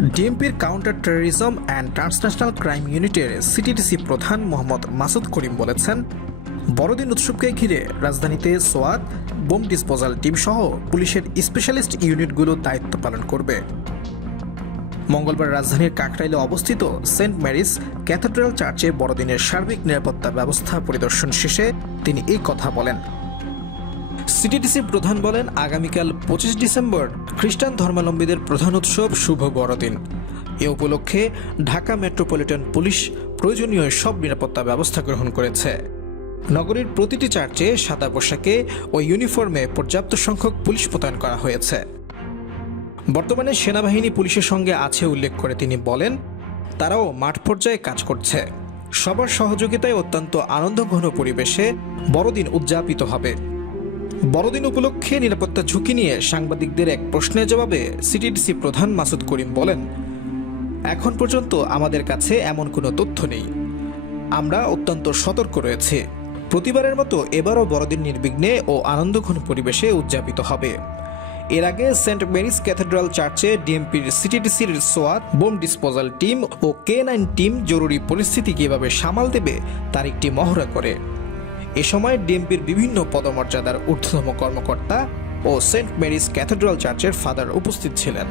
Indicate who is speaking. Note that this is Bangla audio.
Speaker 1: ডিএমপির counter terrorism and transnational crime ইউনিটের সিটিডিসি প্রধান মোহাম্মদ মাসুদ করিম বলেছেন, বড়দিন উৎসবকে ঘিরে রাজধানীতে সোয়াত বোম ডিসপোজাল টিম সহ পুলিশের স্পেশালিস্ট ইউনিটগুলো দায়িত্ব পালন করবে। মঙ্গলবার রাজধানীর কাকরাইলে অবস্থিত সেন্ট ম্যারিস ক্যাথেড্রাল চার্চে বড়দিনের সার্বিক নিরাপত্তা ব্যবস্থা পরিদর্শন শেষে তিনি এই কথা বলেন। সিটিডিসি প্রধান বলেন, আগামীকাল পঁচিশ ডিসেম্বর খ্রিস্টান ধর্মাবলম্বীদের প্রধান উৎসব শুভ বড়দিন। এ উপলক্ষে ঢাকা মেট্রোপলিটন পুলিশ প্রয়োজনীয় সব নিরাপত্তা ব্যবস্থা গ্রহণ করেছে। নগরীর প্রতিটি চার্চে সাদা পোশাকে ও ইউনিফর্মে পর্যাপ্ত সংখ্যক পুলিশ মোতায়েন করা হয়েছে। বর্তমানে সেনাবাহিনী পুলিশের সঙ্গে আছে উল্লেখ করে তিনি বলেন, তারাও মাঠ পর্যায়ে কাজ করছে। সবার সহযোগিতায় অত্যন্ত আনন্দঘন পরিবেশে বড়দিন উদযাপিত হবে। বড়দিন উপলক্ষে নিরাপত্তা ঝুঁকি নিয়ে সাংবাদিকদের এক প্রশ্নের জবাবে সিটিডিসি প্রধান মাসুদ করিম বলেন, এখন পর্যন্ত আমাদের কাছে এমন কোনো তথ্য নেই। আমরা অত্যন্ত সতর্ক রয়েছে। প্রতিবারের মতো এবারও বড়দিন নির্বিঘ্নে ও আনন্দঘন পরিবেশে উদযাপিত হবে। এর আগে সেন্ট মেরিস ক্যাথেড্রাল চার্চে ডিএমপির সিটিডিসির সোয়াত বোম ডিসপোজাল টিম ও কে নাইন টিম জরুরি পরিস্থিতি কীভাবে সামাল দেবে তার একটি মহড়া করে। এ সময় ডিএমপির বিভিন্ন পদমর্যাদার ঊর্ধ্বতম কর্মকর্তা ও সেন্ট মেরিস ক্যাথেড্রাল চার্চের ফাদার উপস্থিত ছিলেন।